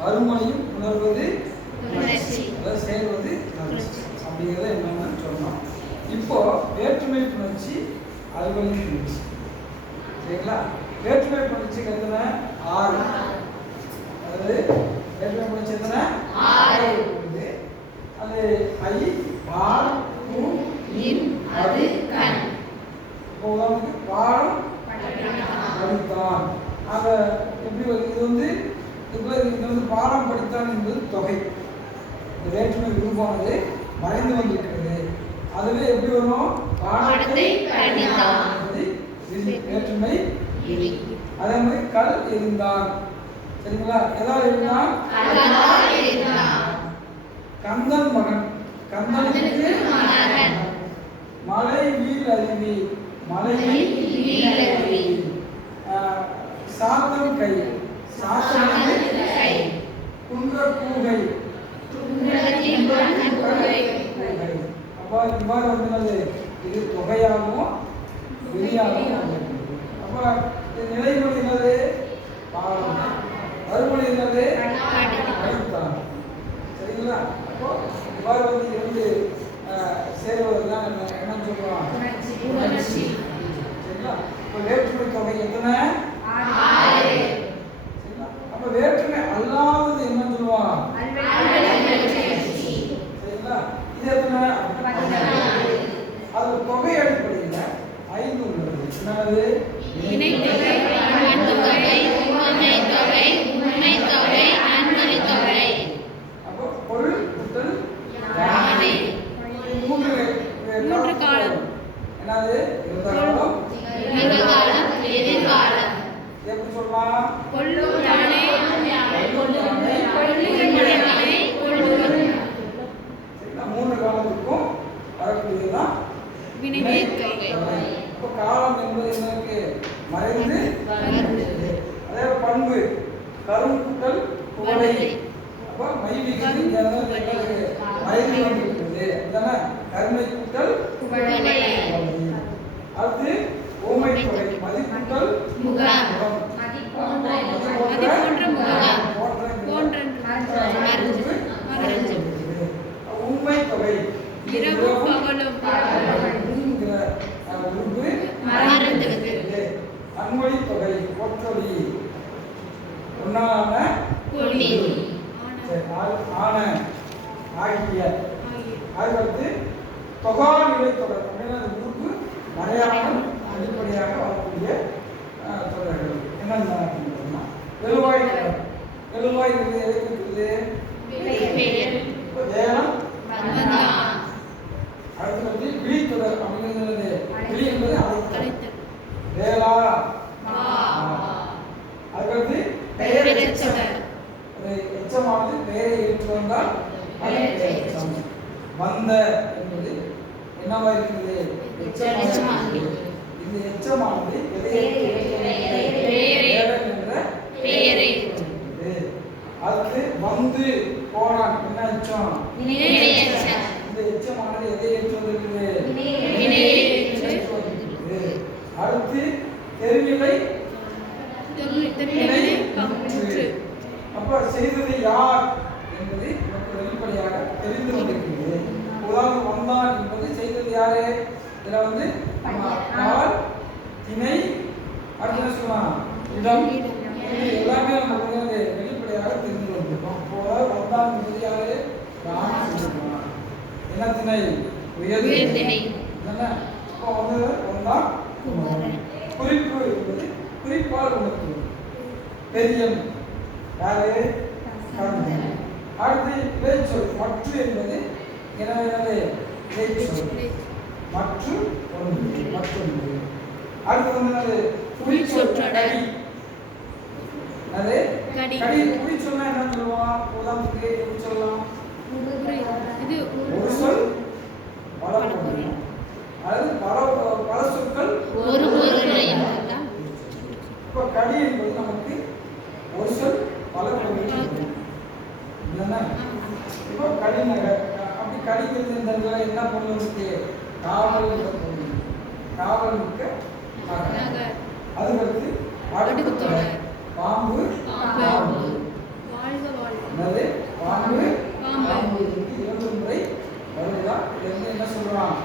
வறுமையும் உணர்வது சேர்வது அப்படிங்கிறத என்னன்னு சொன்னோம் இப்போ வேற்றுமை புணர்ச்சி அல்வழி புணர்ச்சி சரிங்களா? வேற்றுமை புணர்ச்சி எத்தனை ஆறு. அதாவது வேற்றுமை புணர்ச்சி எத்தனை? ஆறு. அது ஐ ஆர் பூ இன் அது கண். இப்போ உதாரணத்துக்கு பாடம் படித்தான் ஆக எப்படி வருது? இது வந்து இதுக்குள்ள இது வந்து பாடம் படித்தான் என்பது தொகை. இந்த வேற்றுமை உருவானது மறைந்து வந்திருக்கிறது. அதுவே எப்படி வரும்? பாடத்தை. வேற்றுமை அதே மாதிரி கல் இருந்தான் சரிங்களா? எதாவது இருந்தான். கந்தன் மகன். கந்தனுக்கு. மலை வீல் அருவி. மலையில் சாத்தன் கை. சாத்தன். குன்ற கூகை அப்போ இவ்வாறு வந்துள்ளது இது தொகையாகவும் விரியாகவும் அப்போ இது நிலைமொழி என்னது பாடம் மறுமொழி என்னது சரிங்களா அப்போ இவ்வாறு வந்து இரண்டு ஆஹ், சேர்வதெல்லாம் என்ன சொல்லுவோம் சரிங்களா இப்போ வேற்றுமை தொகை எத்தனை ஆறு. சரிங்களா அப்போ வேற்றுமை அல்லாதது என்னன்னு சொல்லுவான் உணர்ச்சி. சரிங்களா இது எத்தனை. அது தொகை அடிப்படையில் ஐந்து உள்ளது என்னது. மூன்று காலம். என்னது எதிர்காலம். எப்படி சொல்லலாம் அதே பண்பு கரும் கூட்டல் குவளை வளை. அப்போ மை விகுதி இங்க வந்து என்ன இருக்கு? மறைந்து கொண்டிருக்கிறது அதானே கருமை கூட்டல் குவளை. அடுத்து ஓமை தொகை மதிப்புட்டல் முகாம். முகம். மதி அப்போ மதி போன்ற முகாம். போன்ற போன்ற மருந்து. மகரஞ்சு. உண்மை தொகை இரவும் பகலும் உண்கிற, அஹ், உறுப்பு மறந்துவிட்டது. அன்மொழி தொகை ஒற்றொலி சரி, ஆ- ஆன. ஆகிய. அதுக்கடுத்து தொகா நிலை தொடர் அப்படின்னா அந்த உறுப்பு மறையாமல் அடிப்படையாக வரக்கூடிய தொடர்கள். என்னென்ன எழுவாய் தொடர். எழுவாய் எதை குறிக்கிறது பெயர் இப்போ ஏலம் வந்தான் அடுத்தது விழி தொடர் அப்படிங்கிறது விழி என்பது அழைத்தல் அழைத்தல் வேளா வா அதுக்கடுத்து பெயரெச்ச தொடர் ஒரு எச்சமானது பெயரை எச்சம் வந்த என்பது என்னவா இருக்கிறது. இருக்கிறது. இந்த எச்சமானது? பெயரை. அடுத்து வந்து போனான் என்ன எச்சம் எச்சம். இந்த எச்சமானது எதை ஏற்று வந்திருக்கிறது. அடுத்து தெருவிலை அப்ப செய்தது யார் என்பது நமக்கு வெளிப்படையாக தெரிந்து கொண்டிருக்கிறது. உதாரணம் வந்தான் என்பது செய்தது யாரு? இதுல வந்து நம்ம நாள் திணை அடுத்து சொல்லலாம் இடம் இது எல்லாமே நமக்கு வந்து வெளிப்படையாக தெரிந்து கொண்டிருக்கோம். இப்போ வந்தான் என்பது யாரு? ராம் செய்தான் என்ன திணை? உயர். என்ன இப்போ வந்து வந்தான். குறிப்பு என்பது குறிப்பால் உணர்த்துவது பெரியன். யாரு? அடுத்து இடைச்சொல் மற்ற என்பது எனவே இடைச்சொல் மற்ற ஒன்று மற்றொன்று. அடுத்து வந்து என்னது? குறிச்சொல். கடி. அது கடி. குறிச்சொல்னா என்ன சொல்லுவோம் உதாரணத்துக்கு எப்படி சொல்லலாம்? இது ஒரு சொல் பல பொருள் அதாவது பல சொற்கள் ஒரு பொருளையும் தான் இப்போ கடி என்பது நமக்கு ஒரு சொல் பல பொருள் இல்லைன்னா இப்போ கடி நகர் அப்படி இடத்துல என்ன பொருள் இருக்கு காவல் பொருள். காவல் மிக்க நகர் அடுக்கு தொடர் தொடர். பாம்பு. பாம்பு. என்னது? பாம்பு. பாம்பு. இரண்டு முறை வந்து என்ன சொல்றான்?